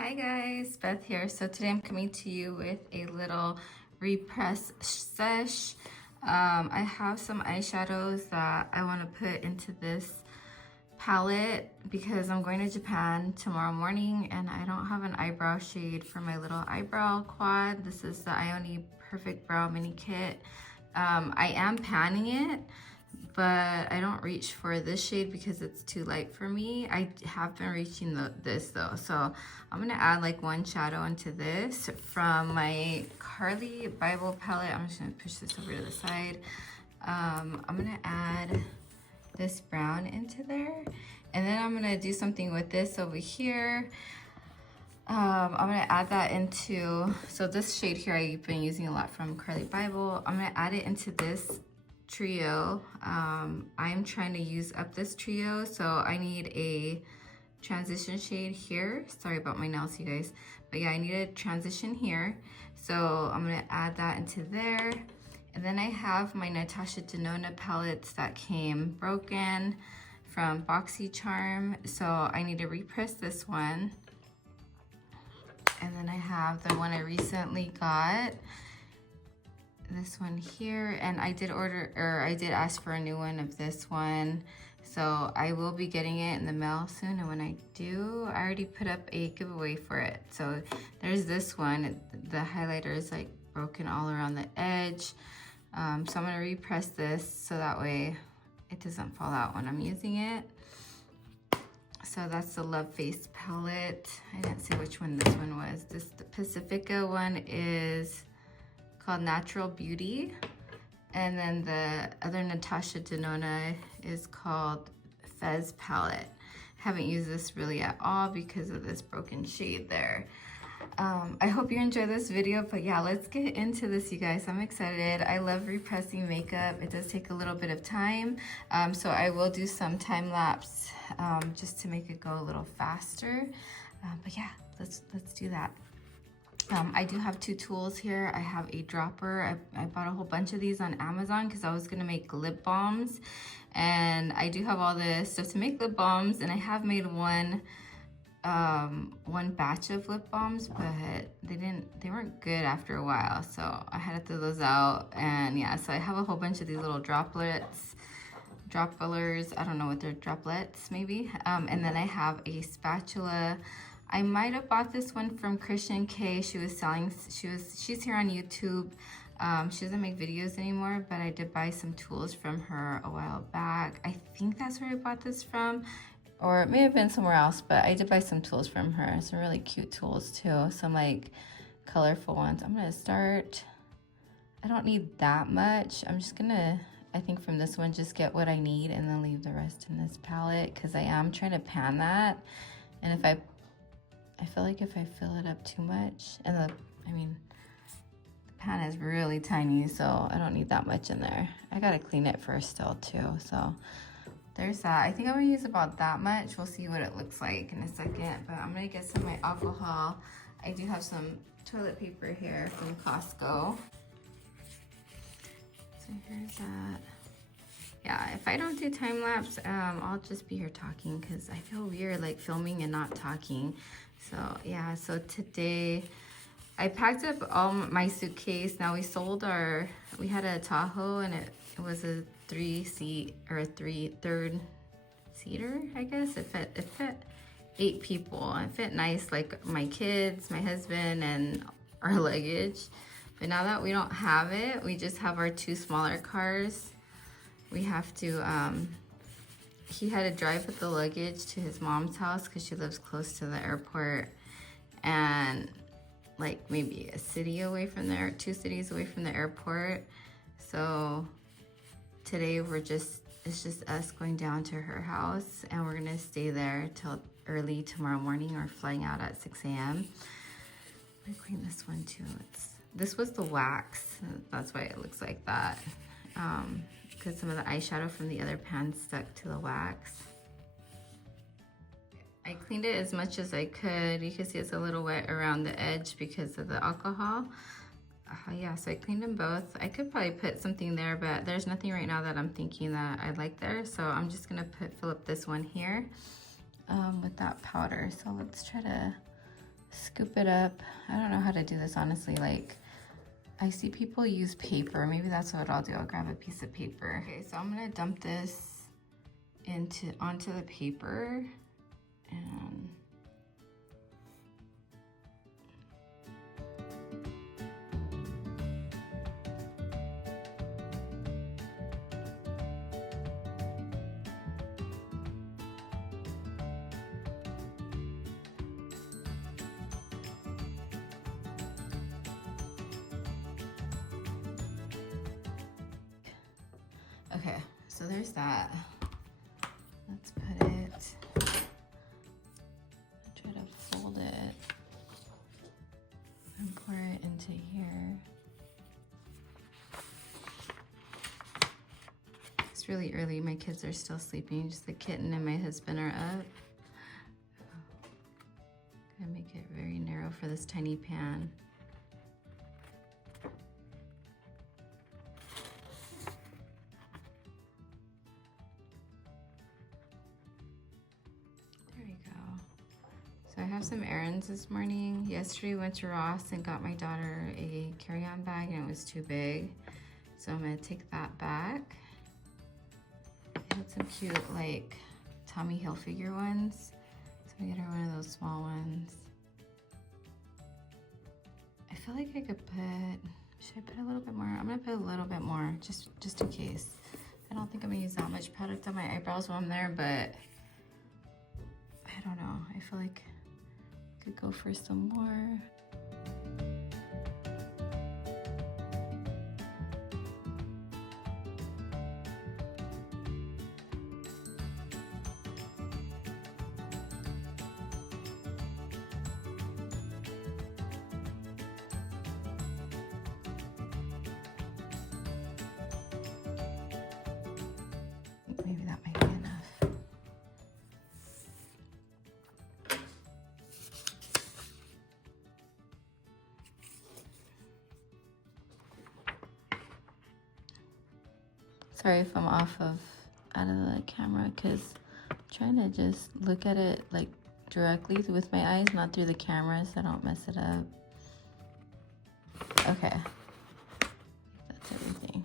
Hi guys, Beth here. So today I'm coming to you with a little Repress Sesh. I have some eyeshadows that I want to put into this palette because I'm going to Japan tomorrow morning and I don't have an eyebrow shade for my little eyebrow quad. This is the Ioni Perfect Brow Mini Kit. I am panning it, but I don't reach for this shade because it's too light for me. I have been reaching this though. So I'm gonna add like one shadow into this from my Carly Bible palette. I'm just gonna push this over to the side. I'm gonna add this brown into there. And then I'm gonna do something with this over here. I'm gonna add that into, so this shade here I've been using a lot from Carly Bible. I'm gonna add it into this trio. I'm trying to use up this trio, so I need a transition shade here. Sorry about my nails, you guys. But yeah, I need a transition here. So I'm gonna add that into there. And then I have my Natasha Denona palettes that came broken from BoxyCharm. So I need to repress this one. And then I have the one I recently got, this one here, and I did order, or I did ask for a new one of this one. So I will be getting it in the mail soon, and when I do, I already put up a giveaway for it. So there's this one, the highlighter is like broken all around the edge. So I'm gonna repress this so that way it doesn't fall out when I'm using it. So that's the Love Face palette. I didn't say which one this one was. The Pacifica one is called Natural Beauty. And then the other Natasha Denona is called Fez palette. Haven't used this really at all because of this broken shade there. I hope you enjoy this video, but yeah, let's get into this, you guys. I'm excited. I love repressing makeup. It does take a little bit of time. So I will do some time lapse just to make it go a little faster. But yeah, let's do that. I do have two tools here. I have a dropper. I bought a whole bunch of these on Amazon because I was gonna make lip balms. And I do have all this stuff to make lip balms, and I have made one batch of lip balms, but they weren't good after a while, so I had to throw those out. And yeah, so I have a whole bunch of these little droplets, I don't know what they're, droplets maybe. And then I have a spatula. I might have bought this one from Christian K. She's here on YouTube. She doesn't make videos anymore, but I did buy some tools from her a while back. I think that's where I bought this from, or it may have been somewhere else, but I did buy some tools from her. Some really cute tools too, some like colorful ones. I'm gonna start, I don't need that much. I'm just gonna, I think from this one, just get what I need and then leave the rest in this palette because I am trying to pan that. And if I feel like if I fill it up too much, and the pan is really tiny, so I don't need that much in there. I gotta clean it first still too, so there's that. I think I'm gonna use about that much. We'll see what it looks like in a second, but I'm gonna get some of my alcohol. I do have some toilet paper here from Costco. So here's that. Yeah, if I don't do time lapse, I'll just be here talking because I feel weird like filming and not talking. So yeah, so today I packed up all my suitcase. Now we had a Tahoe and it was a 3-seat or a third seater, I guess. It fit 8 people. It fit nice, like my kids, my husband, and our luggage. But now that we don't have it, we just have our 2 smaller cars. We have to, he had to drive with the luggage to his mom's house because she lives close to the airport and like maybe a city away from there, 2 cities away from the airport. So today it's just us going down to her house and we're gonna stay there till early tomorrow morning. Or flying out at 6 a.m. I clean this one too. This was the wax. That's why it looks like that. Because some of the eyeshadow from the other pan stuck to the wax. I cleaned it as much as I could. You can see it's a little wet around the edge because of the alcohol. Yeah, so I cleaned them both. I could probably put something there, but there's nothing right now that I'm thinking that I'd like there. So I'm just gonna fill up this one here with that powder. So let's try to scoop it up. I don't know how to do this, honestly. Like, I see people use paper. Maybe that's what I'll do. I'll grab a piece of paper. Okay, so I'm gonna dump this onto the paper and okay, so there's that. Let's put it, try to fold it and pour it into here. It's really early, my kids are still sleeping, just the kitten and my husband are up. Gonna make it very narrow for this tiny pan. So I have some errands this morning. Yesterday went to Ross and got my daughter a carry-on bag and it was too big. So I'm gonna take that back. I had some cute like Tommy Hilfiger ones. So I'm gonna get her one of those small ones. I feel like I could put, should I put a little bit more? I'm gonna put a little bit more just in case. I don't think I'm gonna use that much product on my eyebrows while I'm there, but I don't know. I feel like I could go for some more. Maybe that might be enough. Sorry if I'm out of the camera because I'm trying to just look at it like directly with my eyes, not through the camera, so I don't mess it up. Okay, that's everything.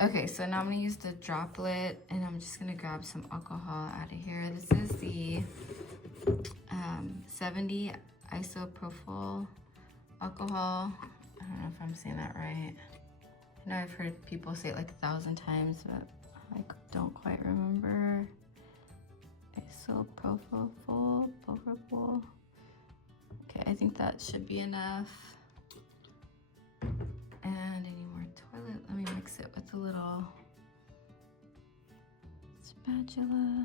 Okay, so now I'm gonna use the droplet and I'm just gonna grab some alcohol out of here. This is the 70 isopropyl alcohol. I don't know if I'm saying that right. I know I've heard people say it like 1,000 times, but I don't quite remember. Isopropyl. Okay, I think that should be enough. And I need more toilet. Let me mix it with a little spatula.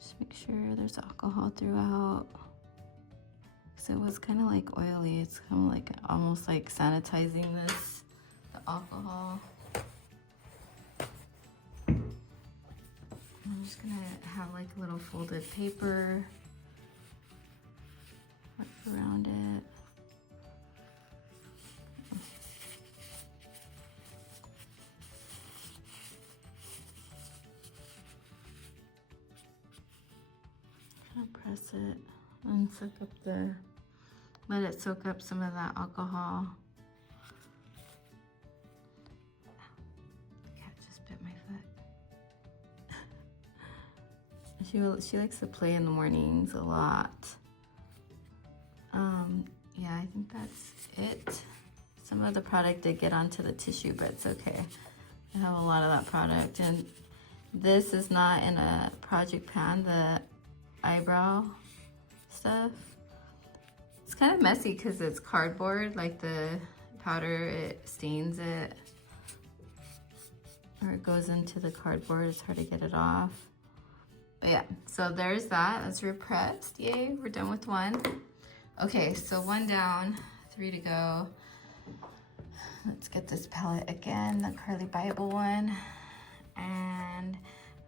Just make sure there's alcohol throughout. So it was kind of like oily. It's kind of like almost like sanitizing this, the alcohol. I'm just gonna have like a little folded paper wrap around it. I'll press it and soak up let it soak up some of that alcohol. The cat just bit my foot. She likes to play in the mornings a lot. Yeah, I think that's it. Some of the product did get onto the tissue, but it's okay. I have a lot of that product, and this is not in a project pan, the eyebrow stuff. It's kind of messy because it's cardboard, like the powder, it stains it, or it goes into the cardboard. It's hard to get it off. But yeah, so there's that. That's repressed. Yay, we're done with one. Okay, so one down, 3 to go. Let's get this palette again, the Carly Bible one. And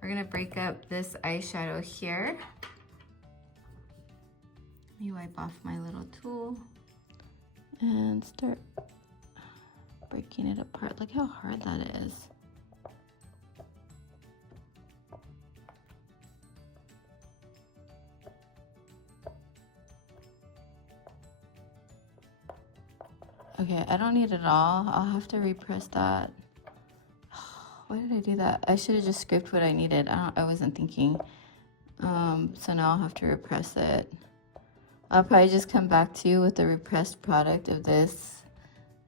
we're gonna break up this eyeshadow here. Let me wipe off my little tool and start breaking it apart. Look how hard that is. Okay, I don't need it all. I'll have to repress that. Why did I do that? I should have just scraped what I needed. I wasn't thinking. So now I'll have to repress it. I'll probably just come back to you with the repressed product of this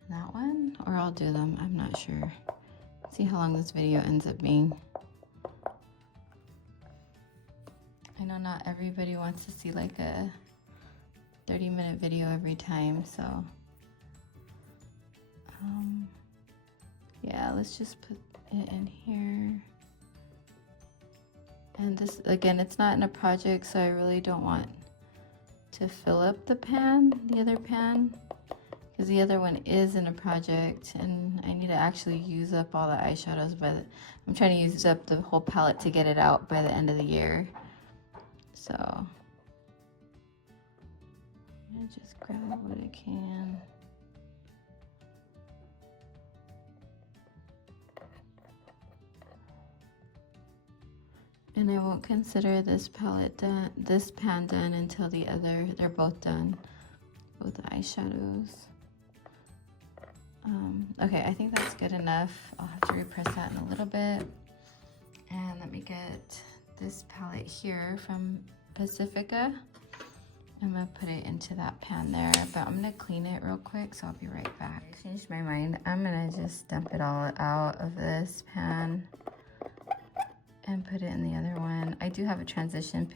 and that one, or I'll do them. I'm not sure. See how long this video ends up being. I know not everybody wants to see like a 30-minute video every time, so yeah, let's just put it in here. And this, again, it's not in a project, so I really don't want to fill up the pan, the other pan, because the other one is in a project, and I need to actually use up all the eyeshadows I'm trying to use up the whole palette to get it out by the end of the year. So I'm gonna just grab what I can. And I won't consider this palette done, this pan done until they're both done, both the eyeshadows. Okay, I think that's good enough. I'll have to repress that in a little bit. And let me get this palette here from Pacifica. I'm gonna put it into that pan there, but I'm gonna clean it real quick, so I'll be right back. I changed my mind. I'm gonna just dump it all out of this pan and put it in the other one. I do have a transition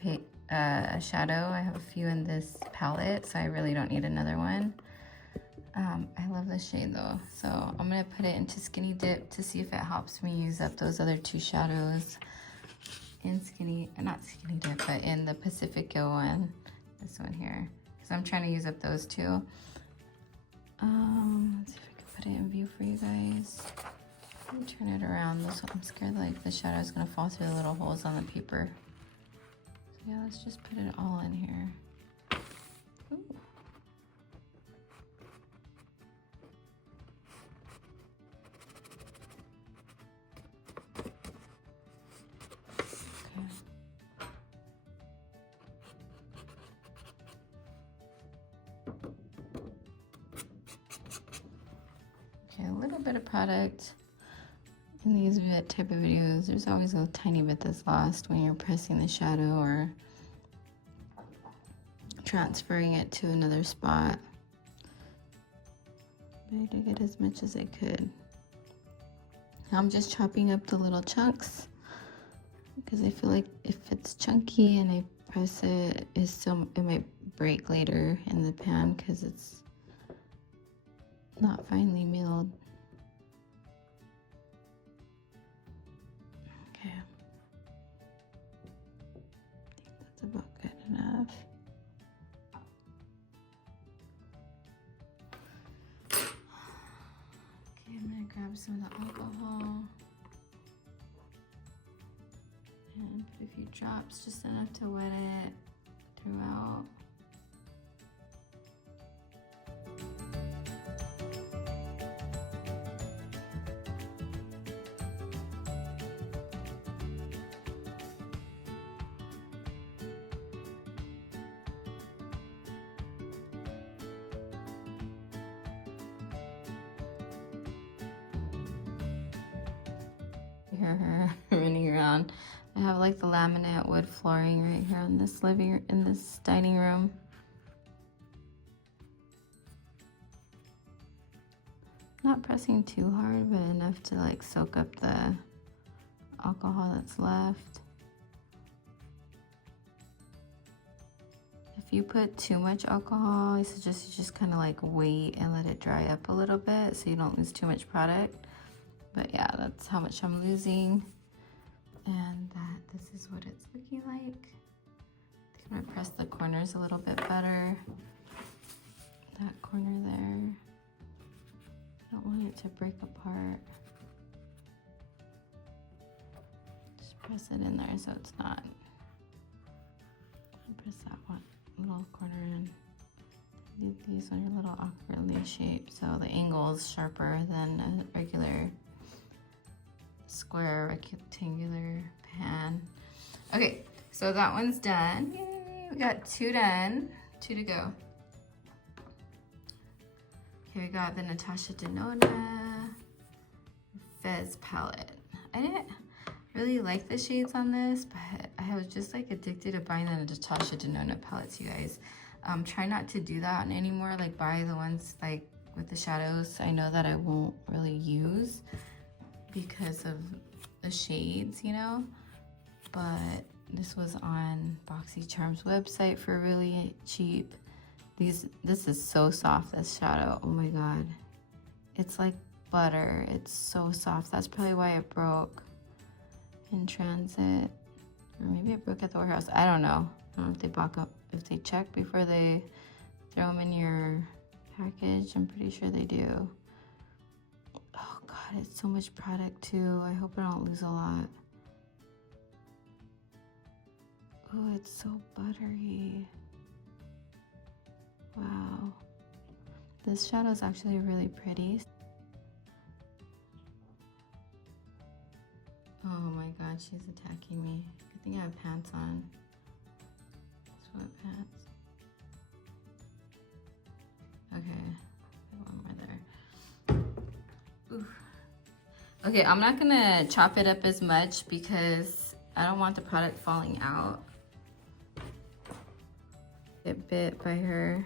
shadow. I have a few in this palette, so I really don't need another one. I love this shade though, so I'm gonna put it into Skinny Dip to see if it helps me use up those other two shadows in not Skinny Dip, but in the Pacifica one, this one here, because I'm trying to use up those two. Let's see if I can put it in view for you guys. Let me turn it around. I'm scared like the shadow is gonna fall through the little holes on the paper. So yeah, let's just put it all in here. Ooh. Okay, a little bit of product. In these type of videos, there's always a tiny bit that's lost when you're pressing the shadow or transferring it to another spot. But I did get as much as I could. Now I'm just chopping up the little chunks because I feel like if it's chunky and I press it, it might break later in the pan because it's not finely milled. Okay, I think that's about good enough. Okay, I'm gonna grab some of the alcohol and put a few drops, just enough to wet it throughout. Here running around. I have like the laminate wood flooring right here in this dining room. Not pressing too hard, but enough to like soak up the alcohol that's left. If you put too much alcohol, I suggest you just kind of like wait and let it dry up a little bit so you don't lose too much product. But yeah, that's how much I'm losing. And this is what it's looking like. I think I'm gonna press the corners a little bit better. That corner there. I don't want it to break apart. Just press it in there so it's not. Press that one little corner in. These are a little awkwardly shaped, so the angle is sharper than a regular square rectangular pan. Okay, so that one's done. Yay, we got 2 done, 2 to go. Okay, we got the Natasha Denona Fez palette. I didn't really like the shades on this, but I was just like addicted to buying the Natasha Denona palettes, you guys. Try not to do that anymore, like buy the ones like with the shadows I know that I won't really use because of the shades, you know. But this was on BoxyCharm's website for really cheap. This is so soft, this shadow. Oh my god, it's like butter. It's so soft. That's probably why it broke in transit, or maybe it broke at the warehouse. I don't know. I don't know if they if they check before they throw them in your package. I'm pretty sure they do. Oh god, it's so much product too. I hope I don't lose a lot. Oh, it's so buttery. Wow. This shadow is actually really pretty. Oh my god, she's attacking me. Good thing I have pants on. Sweatpants. Okay, one more there. Oof. Okay, I'm not gonna chop it up as much because I don't want the product falling out. Get bit by her.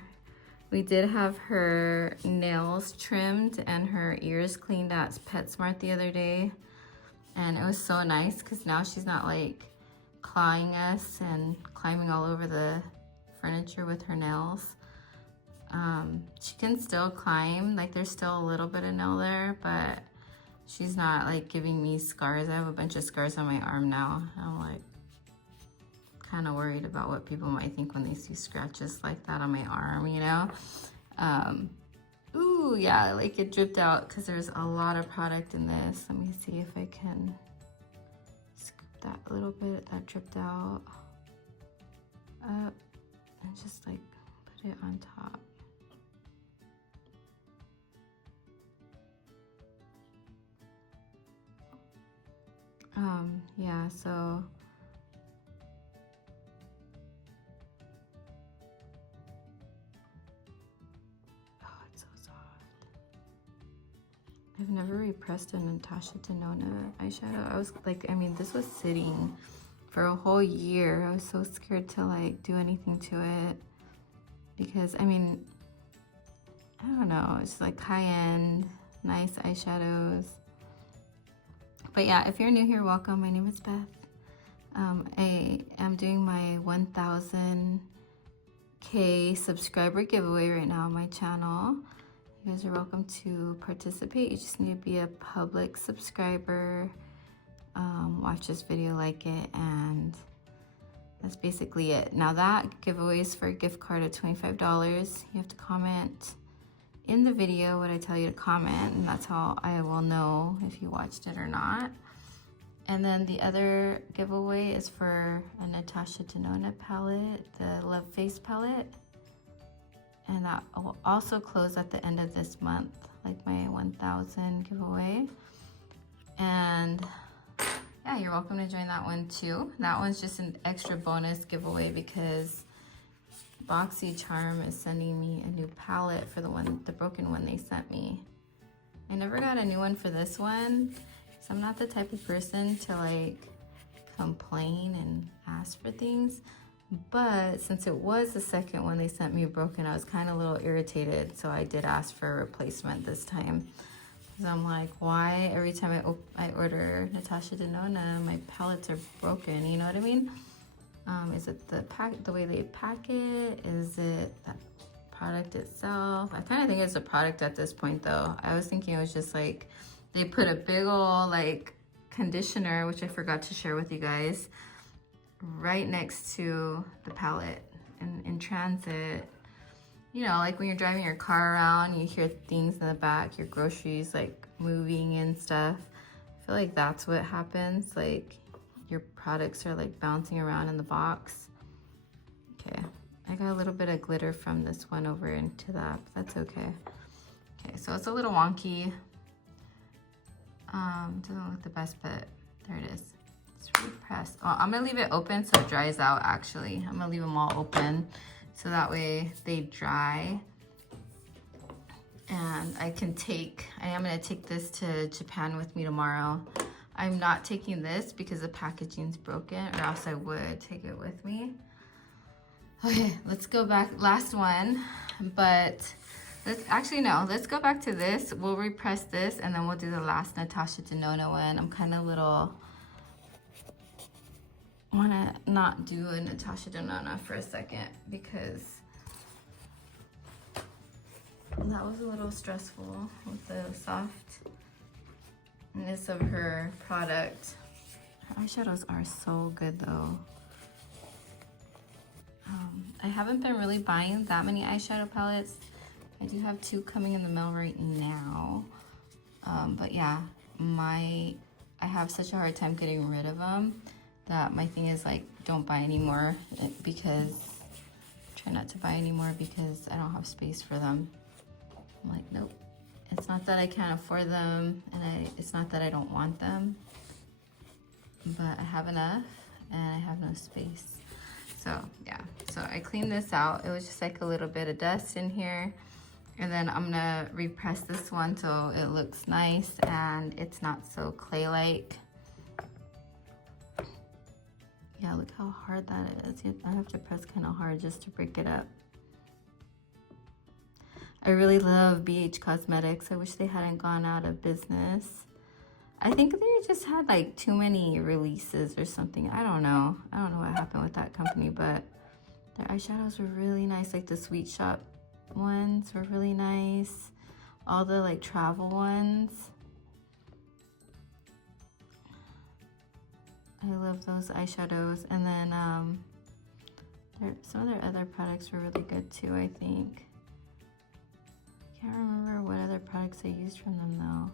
We did have her nails trimmed and her ears cleaned at PetSmart the other day. And it was so nice because now she's not like clawing us and climbing all over the furniture with her nails. She can still climb, like there's still a little bit of nail there, but she's not like giving me scars. I have a bunch of scars on my arm now. I'm like kind of worried about what people might think when they see scratches like that on my arm, you know? Ooh, yeah, like it dripped out because there's a lot of product in this. Let me see if I can scoop that little bit that dripped out up and just like put it on top. Yeah, so I've never repressed a Natasha Denona eyeshadow. I was like, I mean, this was sitting for a whole year. I was so scared to like do anything to it because, I mean, I don't know, it's like high-end, nice eyeshadows. But yeah, if you're new here, welcome. My name is Beth. I am doing my 1000K subscriber giveaway right now on my channel. You guys are welcome to participate. You just need to be a public subscriber, watch this video, like it, and that's basically it. Now that giveaway is for a gift card of $25. You have to comment in the video what I tell you to comment, and that's how I will know if you watched it or not. And then the other giveaway is for a Natasha Denona palette, the Love Face palette. And that will also close at the end of this month, like my 1000 giveaway. And yeah, you're welcome to join that one too. That one's just an extra bonus giveaway because BoxyCharm is sending me a new palette for the broken one they sent me. I never got a new one for this one, so I'm not the type of person to like complain and ask for things. But since it was the second one they sent me broken, I was kind of a little irritated, so I did ask for a replacement this time. Because I'm like, why every time I order Natasha Denona, my palettes are broken, you know what I mean? Is it the way they pack it? Is it that product itself? I kind of think it's a product at this point though. I was thinking it was just like, they put a big ol' like conditioner, which I forgot to share with you guys, right next to the palette. And in transit, you know, like when you're driving your car around, you hear things in the back, your groceries like moving and stuff. I feel like that's what happens. Like your products are like bouncing around in the box. Okay, I got a little bit of glitter from this one over into that, but that's okay. Okay, so it's a little wonky. Doesn't look the best, but there it is. It's repressed. Oh, I'm gonna leave it open so it dries out actually. I'm gonna leave them all open so that way they dry. And I am gonna take this to Japan with me tomorrow. I'm not taking this because the packaging's broken, or else I would take it with me. Okay, let's go back, last one, but let's go back to this. We'll repress this and then we'll do the last Natasha Denona one. I'm kind of wanna not do a Natasha Denona for a second because that was a little stressful with the softness of her product. Her eyeshadows are so good though. I haven't been really buying that many eyeshadow palettes. I do have 2 coming in the mail right now. But yeah, I have such a hard time getting rid of them that my thing is like, don't buy anymore because, try not to buy anymore because I don't have space for them. I'm like, nope. It's not that I can't afford them, and it's not that I don't want them, but I have enough and I have no space. So yeah, so I cleaned this out. It was just like a little bit of dust in here. And then I'm gonna repress this one so it looks nice and it's not so clay-like. Yeah, look how hard that is. I have to press kind of hard just to break it up. I really love BH Cosmetics. I wish they hadn't gone out of business. I think they just had like too many releases or something. I don't know what happened with that company, but their eyeshadows were really nice. Like the Sweet Shop ones were really nice. All the like travel ones. I love those eyeshadows. And then some of their other products were really good too, I think. I can't remember what other products I used from them though.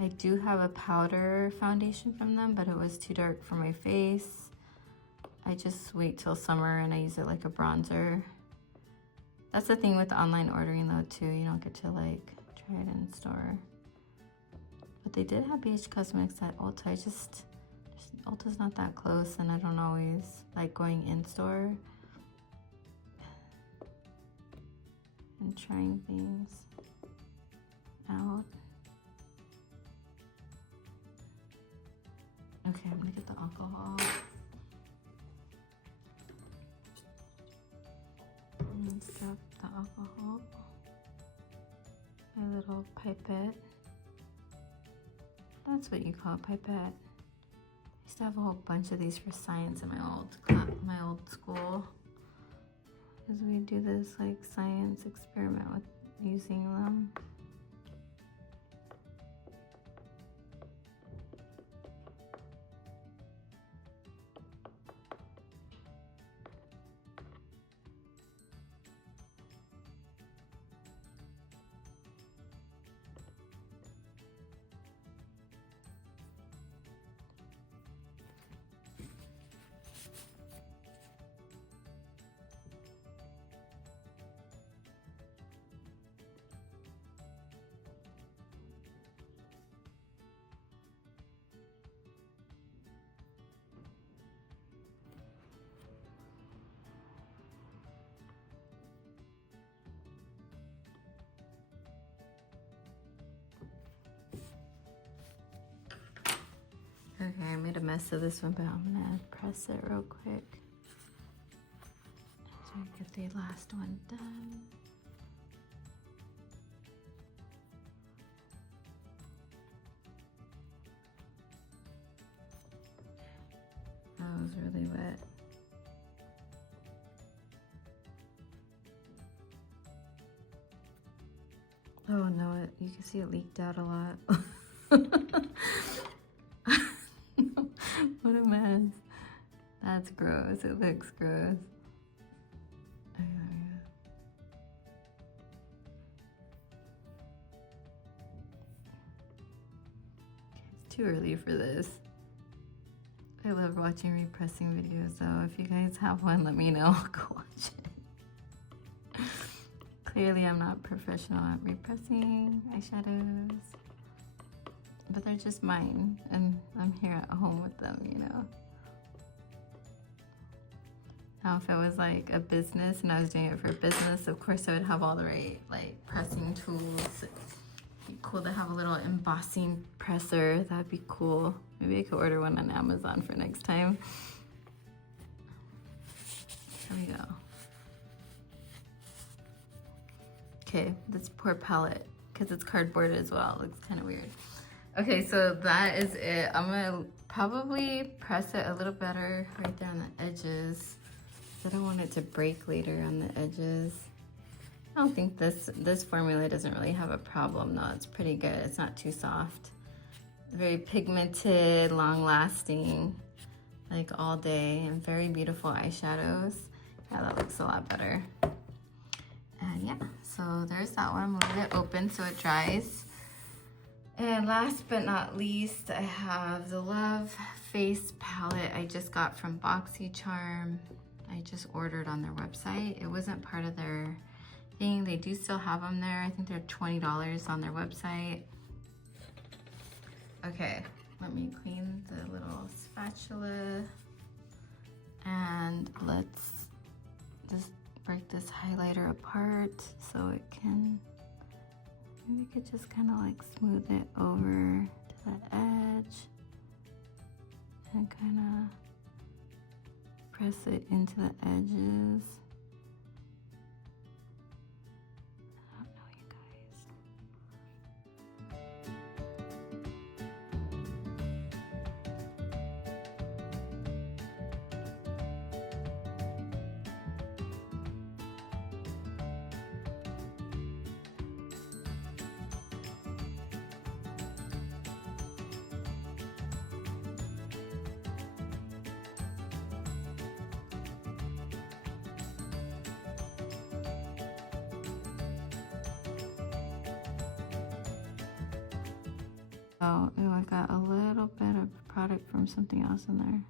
I do have a powder foundation from them, but it was too dark for my face. I just wait till summer and I use it like a bronzer. That's the thing with online ordering though too. You don't get to like try it in store. But they did have BH Cosmetics at Ulta. Ulta's not that close and I don't always like going in store and trying things out. Okay, I'm gonna get the alcohol. Let's grab the alcohol. My little pipette. That's what you call a pipette. I used to have a whole bunch of these for science in my old school. Because we do this like science experiment with using them. Okay, I made a mess of this one, but I'm gonna press it real quick so I get the last one done. That was really wet. Oh no, you can see it leaked out a lot. What a mess. That's gross. It looks gross. It's too early for this. I love watching repressing videos though. If you guys have one, let me know. I'll go watch it. Clearly I'm not professional at repressing eyeshadows. But they're just mine, and I'm here at home with them, you know. Now if it was like a business and I was doing it for business, of course I would have all the right like pressing tools. It'd be cool to have a little embossing presser. That'd be cool. Maybe I could order one on Amazon for next time. Here we go. Okay, this poor palette, because it's cardboard as well. It looks kind of weird. Okay, so that is it. I'm gonna probably press it a little better right there on the edges. I don't want it to break later on the edges. I don't think this formula doesn't really have a problem though. It's pretty good. It's not too soft. Very pigmented, long lasting, like all day, and very beautiful eyeshadows. Yeah, that looks a lot better. And yeah, so there's that one. I'm gonna leave it open so it dries. And last but not least, I have the Love Face palette I just got from BoxyCharm. I just ordered on their website. It wasn't part of their thing. They do still have them there. I think they're $20 on their website. Okay, let me clean the little spatula. And let's just break this highlighter apart so it can, maybe we could just kind of like smooth it over to the edge and kind of press it into the edges. I don't know, you guys. Oh, ew, I got a little bit of product from something else in there.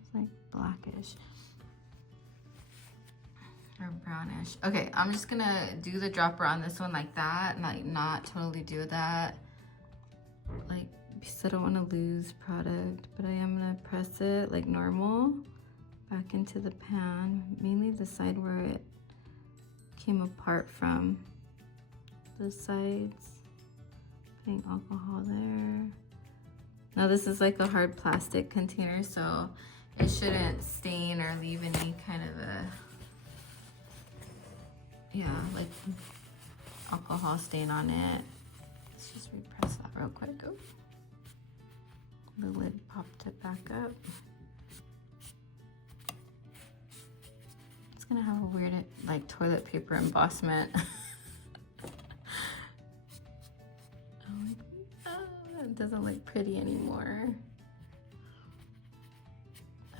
It's like blackish or brownish. Okay, I'm just gonna do the dropper on this one like that, and like not totally do that. Like, because I don't want to lose product, but I am gonna press it like normal back into the pan, mainly the side where it came apart from the sides. Putting alcohol there. Now this is like a hard plastic container, so it shouldn't stain or leave any kind of a, yeah, like alcohol stain on it. Let's just repress that real quick. Oh, the lid popped it back up. It's gonna have a weird like toilet paper embossment. It doesn't look pretty anymore.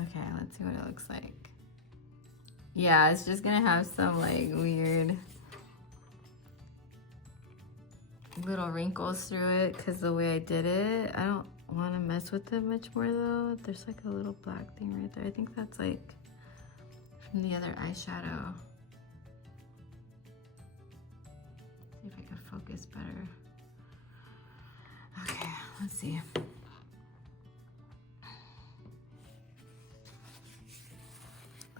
Okay, let's see what it looks like. Yeah, it's just gonna have some like weird little wrinkles through it because the way I did it. I don't want to mess with it much more though. There's like a little black thing right there. I think that's like from the other eyeshadow. See if I can focus better. Okay, let's see.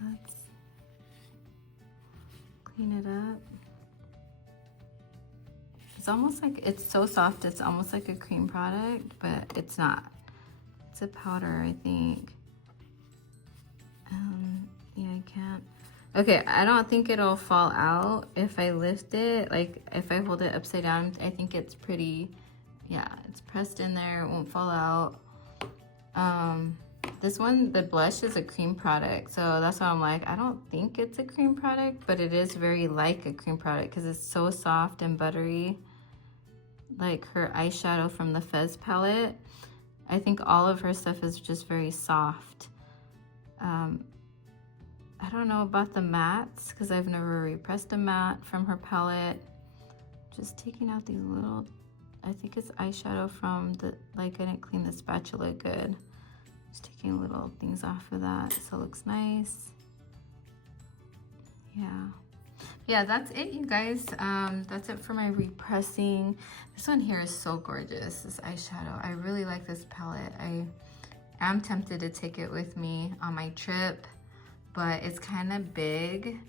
Let's clean it up. It's almost like, it's so soft, it's almost like a cream product, but it's not. It's a powder, I think. Yeah, I can't. Okay, I don't think it'll fall out if I lift it. Like, if I hold it upside down, I think it's pretty. Yeah, it's pressed in there, it won't fall out. This one, the blush is a cream product, so that's why I'm like, I don't think it's a cream product, but it is very like a cream product because it's so soft and buttery. Like her eyeshadow from the Fez palette, I think all of her stuff is just very soft. I don't know about the mattes because I've never repressed a matte from her palette. Just taking out these little, I think it's eyeshadow from the, like I didn't clean the spatula good. Just taking little things off of that so it looks nice. Yeah, that's it, you guys. That's it for my repressing. This one here is so gorgeous, this eyeshadow. I really like this palette. I am tempted to take it with me on my trip, but it's kind of big.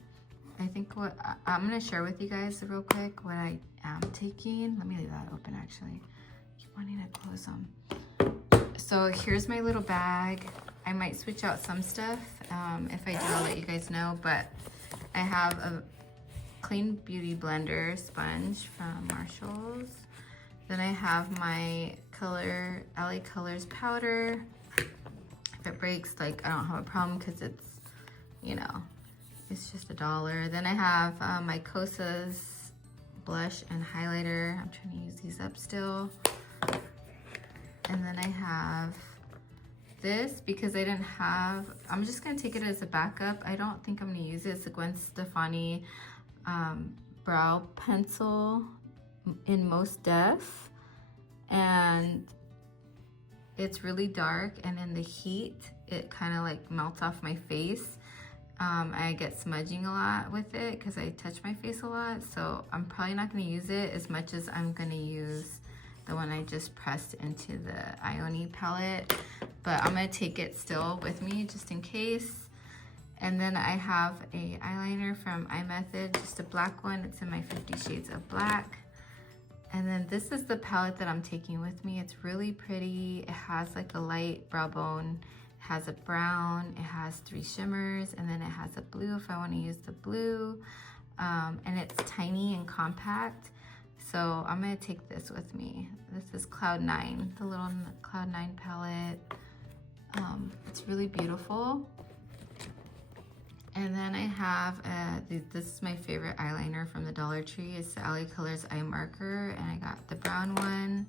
I think what I'm gonna share with you guys real quick what I am taking. Let me leave that open actually. I keep wanting to close them. So here's my little bag. I might switch out some stuff. If I do, I'll let you guys know, but I have a Clean Beauty Blender sponge from Marshalls. Then I have my LA Colors powder. If it breaks, like, I don't have a problem because it's, you know, it's just $1. Then I have my Kosas blush and highlighter. I'm trying to use these up still. And then I have this because I didn't have, I'm just gonna take it as a backup. I don't think I'm gonna use it. It's a Gwen Stefani brow pencil in Most Def. And it's really dark, and in the heat, it kind of like melts off my face. I get smudging a lot with it because I touch my face a lot. So I'm probably not gonna use it as much as I'm gonna use the one I just pressed into the Ione palette. But I'm gonna take it still with me just in case. And then I have a eyeliner from iMethod, just a black one. It's in my 50 Shades of Black. And then this is the palette that I'm taking with me. It's really pretty. It has like a light brow bone. It has a brown. It has 3 shimmers. And then it has a blue if I want to use the blue. And it's tiny and compact. So I'm going to take this with me. This is Cloud 9, the little Cloud 9 palette. It's really beautiful. And then I have, this is my favorite eyeliner from the Dollar Tree. It's the LA Colors Eye Marker, and I got the brown one.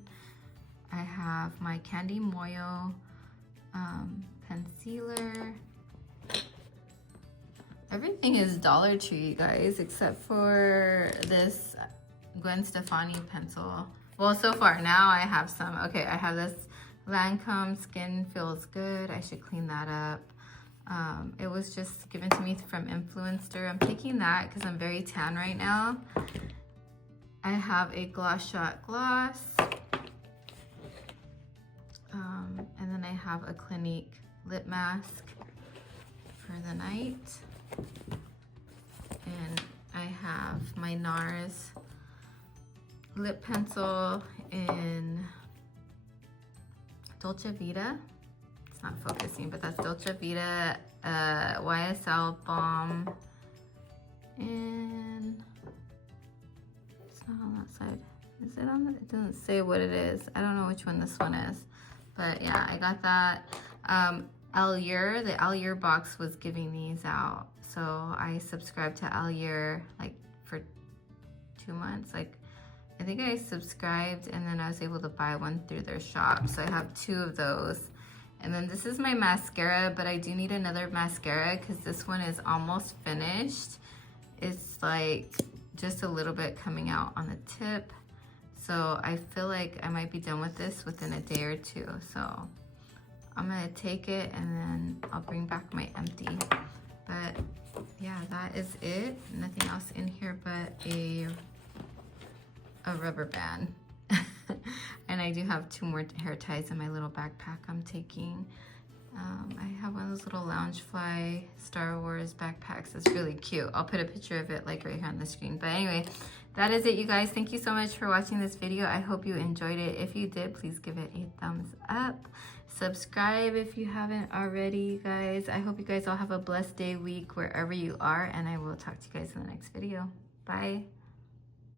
I have my Candy Moyo concealer. Everything is Dollar Tree, you guys, except for this Gwen Stefani pencil. Well, so far, now I have some. Okay, I have this Lancome Skin Feels Good. I should clean that up. It was just given to me from Influencer. I'm taking that because I'm very tan right now. I have a Gloss Shot gloss. And then I have a Clinique lip mask for the night. And I have my NARS lip pencil in Dolce Vita. It's not focusing, but that's Dolce Vita YSL Balm. And it's not on that side. Is it on the, it doesn't say what it is. I don't know which one this one is. But yeah, I got that. Allure, the Allure box was giving these out. So I subscribed to Allure like for 2 months. Like, I think I subscribed and then I was able to buy one through their shop. So I have 2 of those. And then this is my mascara, but I do need another mascara because this one is almost finished. It's like just a little bit coming out on the tip. So I feel like I might be done with this within a day or 2. So I'm gonna take it and then I'll bring back my empty. But yeah, that is it. Nothing else in here but a rubber band. And I do have 2 more hair ties in my little backpack I'm taking. I have one of those little Loungefly Star Wars backpacks. It's really cute. I'll put a picture of it like right here on the screen. But anyway, that is it, you guys. Thank you so much for watching this video. I hope you enjoyed it. If you did, please give it a thumbs up. Subscribe if you haven't already, you guys. I hope you guys all have a blessed day, week, wherever you are. And I will talk to you guys in the next video. Bye.